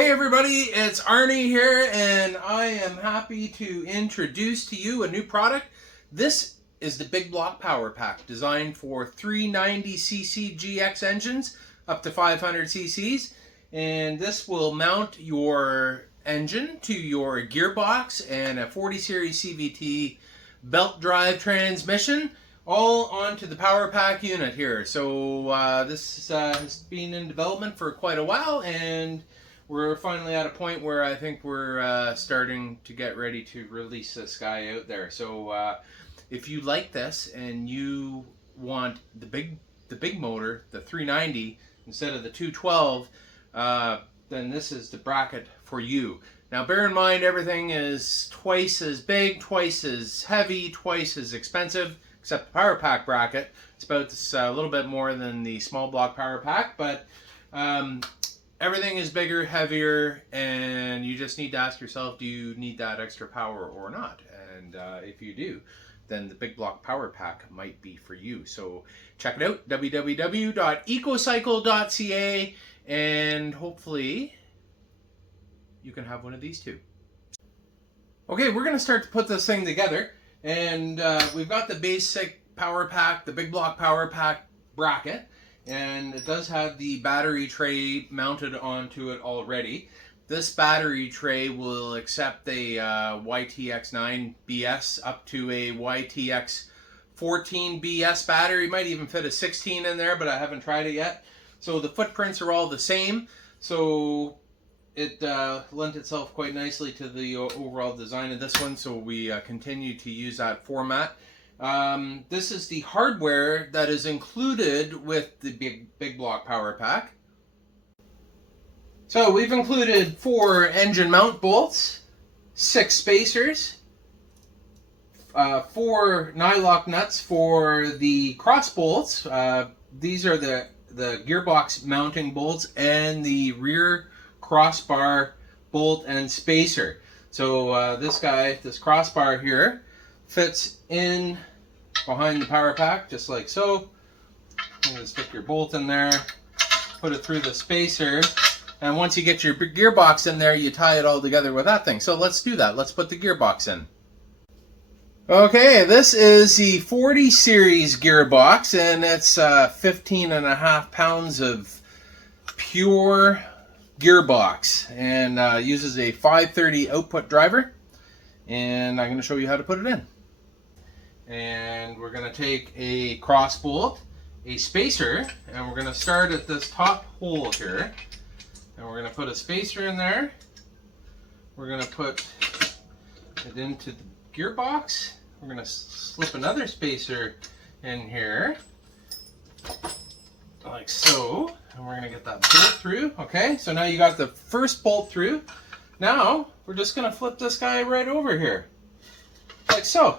Hey everybody, it's Arnie here, and I am happy to introduce to you a new product. This is the Big Block PowerPack, designed for 390cc GX engines up to 500 cc's, and this will mount your engine to your gearbox and a 40 series CVT Belt Drive transmission, all onto the PowerPack unit here. So this has been in development for quite a while, and we're finally at a point where I think we're starting to get ready to release this guy out there. So if you like this and you want the big motor, the 390 instead of the 212, then this is the bracket for you. Now bear in mind, everything is twice as big, twice as heavy, twice as expensive, except the PowerPack bracket. It's about a little bit more than the small block PowerPack, but everything is bigger, heavier, and you just need to ask yourself, do you need that extra power or not? And if you do, then the Big Block PowerPack might be for you. So check it out, www.ecocycle.ca, and hopefully you can have one of these too. Okay, we're going to start to put this thing together, and we've got the basic PowerPack, the Big Block PowerPack bracket. And it does have the battery tray mounted onto it already. This battery tray will accept a YTX9 BS up to a YTX14 BS battery. Might even fit a 16 in there, but I haven't tried it yet. So the footprints are all the same. So it lent itself quite nicely to the overall design of this one. So we continue to use that format. This is the hardware that is included with the Big Block PowerPack. So we've included 4 engine mount bolts, 6 spacers, 4 nylock nuts for the cross bolts. These are the gearbox mounting bolts and the rear crossbar bolt and spacer. So this crossbar here fits in behind the PowerPack, just like so. You just stick your bolt in there, put it through the spacer, and once you get your gearbox in there, you tie it all together with that thing. So let's do that. Let's put the gearbox in. Okay, this is the 40 series gearbox, and it's 15.5 pounds of pure gearbox, and uses a 530 output driver, and I'm going to show you how to put it in. And we're going to take a cross bolt, a spacer, and we're going to start at this top hole here. And we're going to put a spacer in there. We're going to put it into the gearbox. We're going to slip another spacer in here, like so. And we're going to get that bolt through. Okay, so now you got the first bolt through. Now we're just going to flip this guy right over here, like so.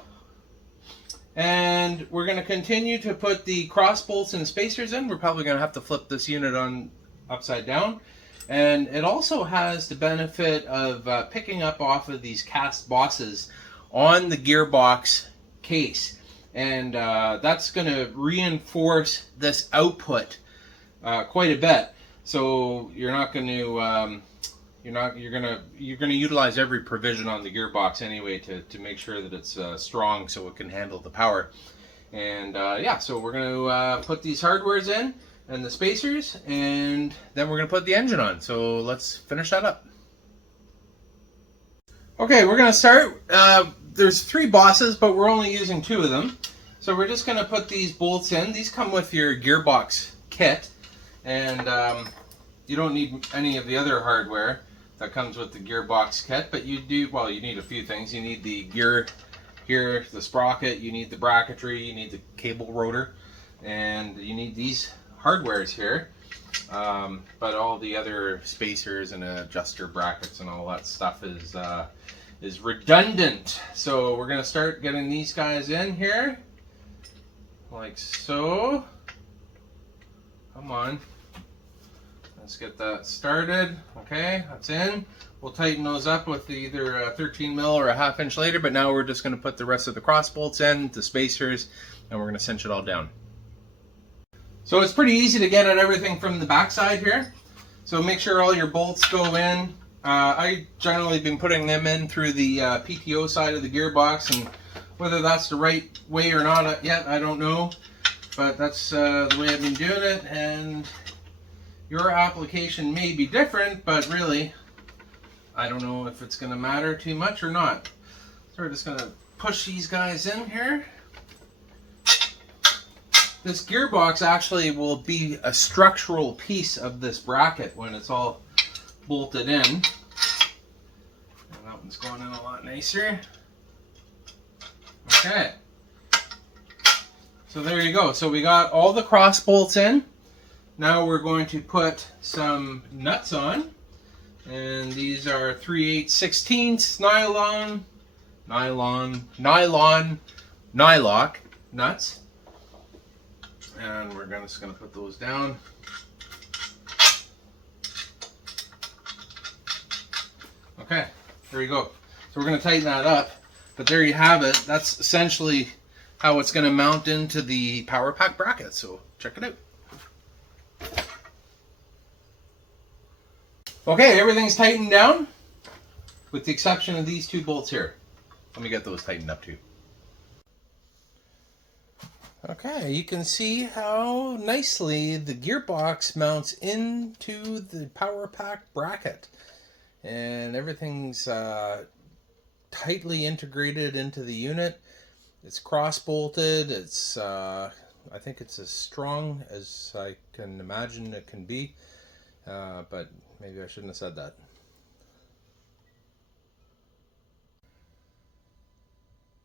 And we're going to continue to put the cross bolts and spacers in. We're probably going to have to flip this unit on upside down. And it also has the benefit of picking up off of these cast bosses on the gearbox case. And that's going to reinforce this output quite a bit. So you're not going to you're gonna utilize every provision on the gearbox anyway to make sure that it's strong so it can handle the power. And yeah, so we're gonna put these hardwares in and the spacers, and then we're gonna put the engine on. So let's finish that up. Okay, we're gonna start. There's 3 bosses, but we're only using 2 of them. So we're just gonna put these bolts in. These come with your gearbox kit, and you don't need any of the other hardware that comes with the gearbox kit, but you do, well, you need a few things. You need the gear here, the sprocket, you need the bracketry, you need the cable rotor, and you need these hardwares here. But all the other spacers and adjuster brackets and all that stuff is redundant. So we're gonna start getting these guys in here, like so. Come on. Let's get that started. Okay, that's in. We'll tighten those up with either a 13 mil or a 1/2 inch later, but now we're just going to put the rest of the cross bolts in, the spacers, and we're going to cinch it all down. So it's pretty easy to get at everything from the back side here. So make sure all your bolts go in. I generally been putting them in through the PTO side of the gearbox, and whether that's the right way or not yet, I don't know. But that's the way I've been doing it, and your application may be different, but really, I don't know if it's going to matter too much or not. So we're just going to push these guys in here. This gearbox actually will be a structural piece of this bracket when it's all bolted in. And that one's going in a lot nicer. Okay. So there you go. So we got all the cross bolts in. Now we're going to put some nuts on. And these are 3/8/16 nylon nylock nuts. And we're just going to put those down. Okay, there you go. So we're going to tighten that up. But there you have it. That's essentially how it's going to mount into the PowerPack bracket. So check it out. Okay, everything's tightened down with the exception of these two bolts here. Let me get those tightened up too. Okay, you can see how nicely the gearbox mounts into the PowerPack bracket. And everything's tightly integrated into the unit. It's cross-bolted. It's, I think it's as strong as I can imagine it can be. But maybe I shouldn't have said that.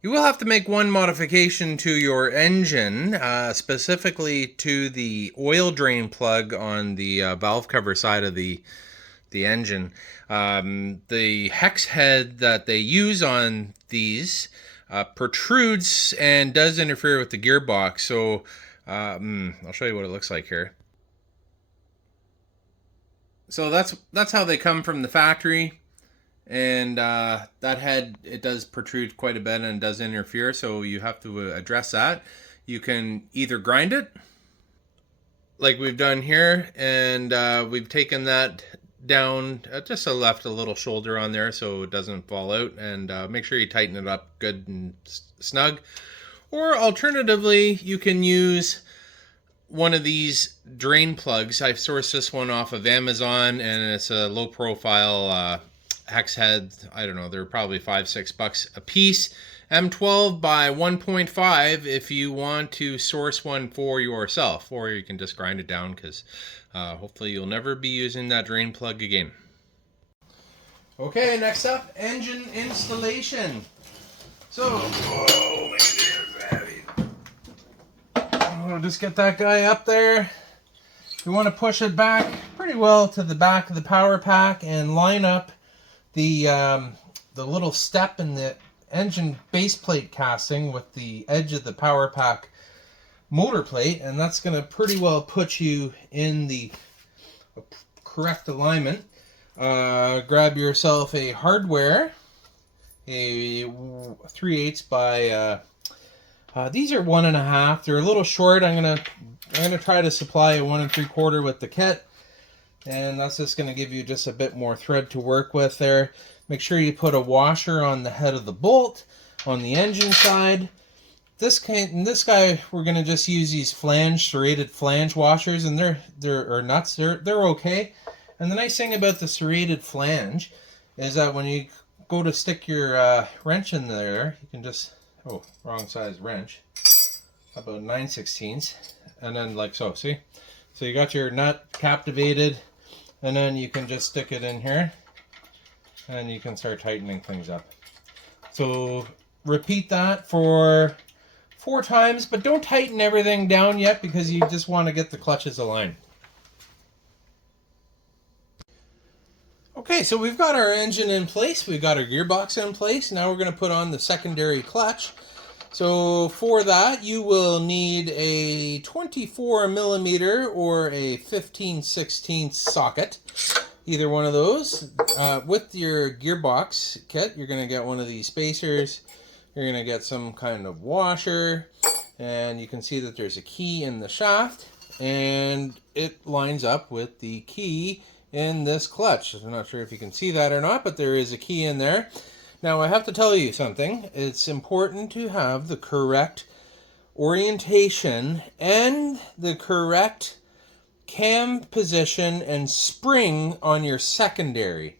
You will have to make one modification to your engine, specifically to the oil drain plug on the valve cover side of the engine. The hex head that they use on these protrudes and does interfere with the gearbox. So I'll show you what it looks like here. So that's how they come from the factory. And that head, it does protrude quite a bit and does interfere, so you have to address that. You can either grind it, like we've done here, and we've taken that down, just left a little shoulder on there so it doesn't fall out, and make sure you tighten it up good and snug. Or alternatively, you can use one of these drain plugs. I've sourced this one off of Amazon, and it's a low profile hex head. I don't know, they're probably $5-6 a piece. M12 by 1.5 if you want to source one for yourself, or you can just grind it down, because hopefully you'll never be using that drain plug again. Okay, next up, engine installation. So, I'll just get that guy up there. You want to push it back pretty well to the back of the PowerPack and line up the little step in the engine base plate casting with the edge of the PowerPack motor plate, and that's going to pretty well put you in the correct alignment. Grab yourself a hardware, a 3/8 by these are 1.5. They're a little short. I'm gonna try to supply a 1 3/4 with the kit. And that's just going to give you just a bit more thread to work with there. Make sure you put a washer on the head of the bolt on the engine side. This guy, we're going to just use these serrated flange washers, and they're nuts. They're okay. And the nice thing about the serrated flange is that when you go to stick your wrench in there, you can just, oh, wrong size wrench, about 9/16, and then like so. See, so you got your nut captivated. And then you can just stick it in here and you can start tightening things up. So repeat that for 4 times, but don't tighten everything down yet because you just want to get the clutches aligned. Okay, so we've got our engine in place, we've got our gearbox in place. Now we're going to put on the secondary clutch. So for that, you will need a 24mm or a 15/16 socket, either one of those. With your gearbox kit, you're going to get one of these spacers. You're going to get some kind of washer, and you can see that there's a key in the shaft, and it lines up with the key in this clutch. I'm not sure if you can see that or not, but there is a key in there. Now I have to tell you something. It's important to have the correct orientation and the correct cam position and spring on your secondary.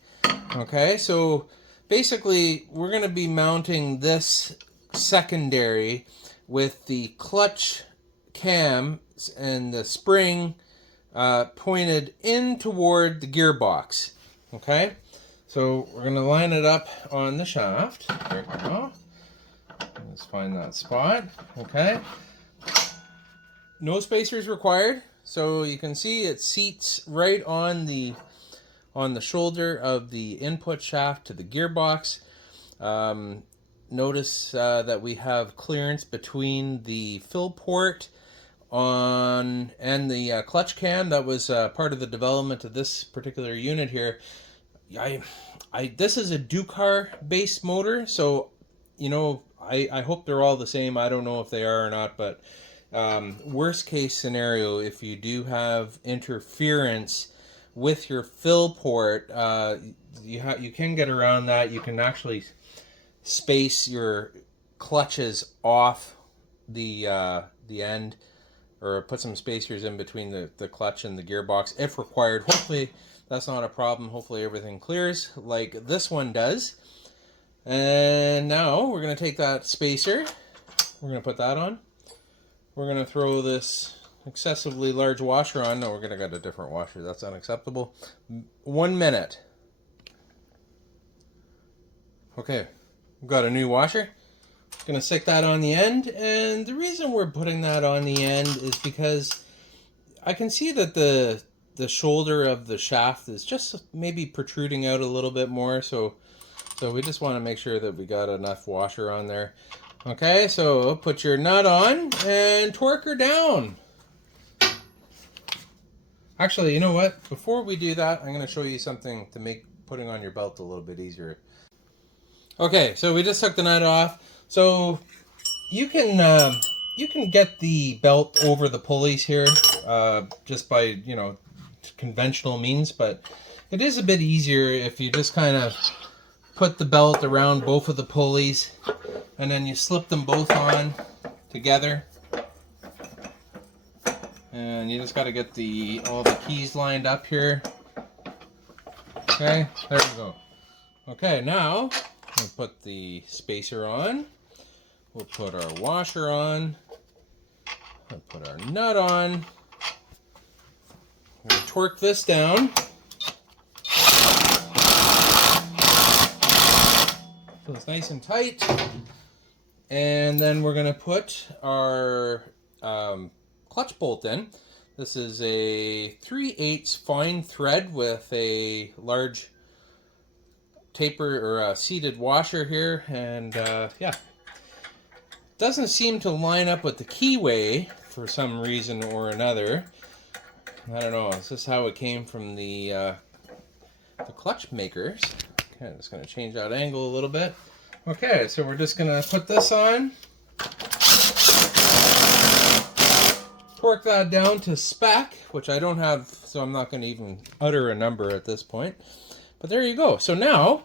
Okay, so basically we're going to be mounting this secondary with the clutch cam and the spring pointed in toward the gearbox. Okay, so we're going to line it up on the shaft. There we go. Let's find that spot. Okay, no spacers required. So you can see it seats right on the shoulder of the input shaft to the gearbox. Notice that we have clearance between the fill port and the clutch cam. That was part of the development of this particular unit here. This is a Ducar based motor, so you know I hope they're all the same. I don't know if they are or not, but worst case scenario, if you do have interference with your fill port, you can get around that. You can actually space your clutches off the end, or put some spacers in between the clutch and the gearbox if required. Hopefully that's not a problem. Hopefully everything clears like this one does. And now we're going to take that spacer, we're going to put that on. We're going to throw this excessively large washer on. No, we're going to get a different washer. That's unacceptable. 1 minute. Okay, we've got a new washer. Going to stick that on the end. And the reason we're putting that on the end is because I can see that the shoulder of the shaft is just maybe protruding out a little bit more. So we just want to make sure that we got enough washer on there. Okay, so put your nut on and torque her down. Actually, you know what? Before we do that, I'm going to show you something to make putting on your belt a little bit easier. Okay, so we just took the nut off. So you can get the belt over the pulleys here just by, you know, conventional means, but it is a bit easier if you just kind of put the belt around both of the pulleys and then you slip them both on together. And you just got to get all the keys lined up here. Okay, there we go. Okay, now we'll put the spacer on. We'll put our washer on. We'll put our nut on. We're going to torque this down. Feels nice and tight. And then we're going to put our clutch bolt in. This is a 3/8 fine thread with a large taper or a seated washer here, and yeah, doesn't seem to line up with the keyway for some reason or another. I don't know. This is how it came from the clutch makers. Okay, I'm just going to change that angle a little bit. Okay, so we're just going to put this on. Torque that down to spec, which I don't have, so I'm not going to even utter a number at this point. But there you go. So now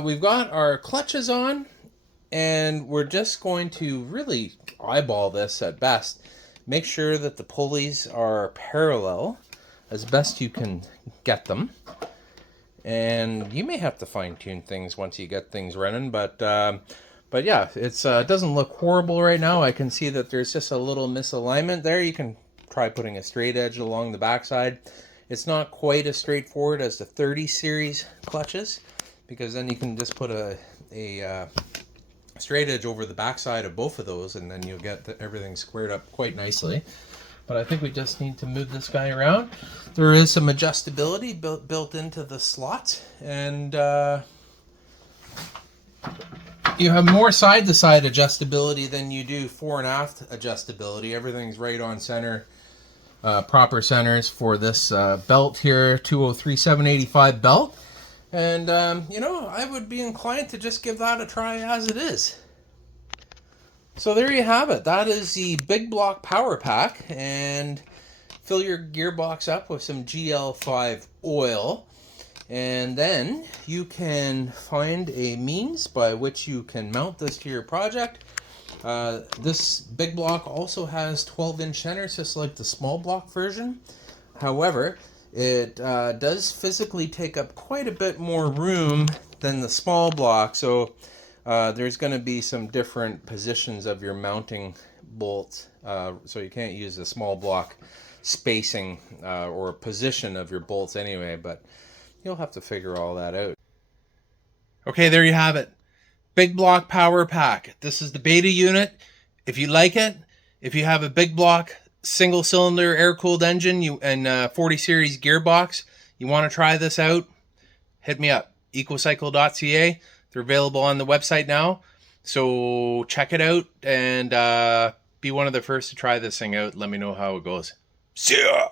we've got our clutches on, and we're just going to really eyeball this at best. Make sure that the pulleys are parallel as best you can get them. And you may have to fine-tune things once you get things running, but yeah, it doesn't look horrible right now. I can see that there's just a little misalignment there. You can try putting a straight edge along the backside. It's not quite as straightforward as the 30 series clutches, because then you can just put a straight edge over the backside of both of those, and then you'll get everything squared up quite nicely. But I think we just need to move this guy around. There is some adjustability built into the slots, and you have more side-to-side adjustability than you do fore and aft adjustability. Everything's right on center, proper centers for this belt here, 203/785 belt. And, you know, I would be inclined to just give that a try as it is. So there you have it. That is the Big Block PowerPack. And fill your gearbox up with some GL5 oil, and then you can find a means by which you can mount this to your project. This big block also has 12-inch centers, just like the small block version. However, it does physically take up quite a bit more room than the small block, so there's going to be some different positions of your mounting bolts, so you can't use the small block spacing or position of your bolts anyway, but you'll have to figure all that out. Okay, there you have it. Big Block PowerPack. This is the beta unit. If you like it, if you have a Big Block single cylinder air-cooled engine and 40 series gearbox, you want to try this out, hit me up. Ecocycle.ca. They're available on the website now, so check it out and be one of the first to try this thing out. Let me know how it goes. See ya!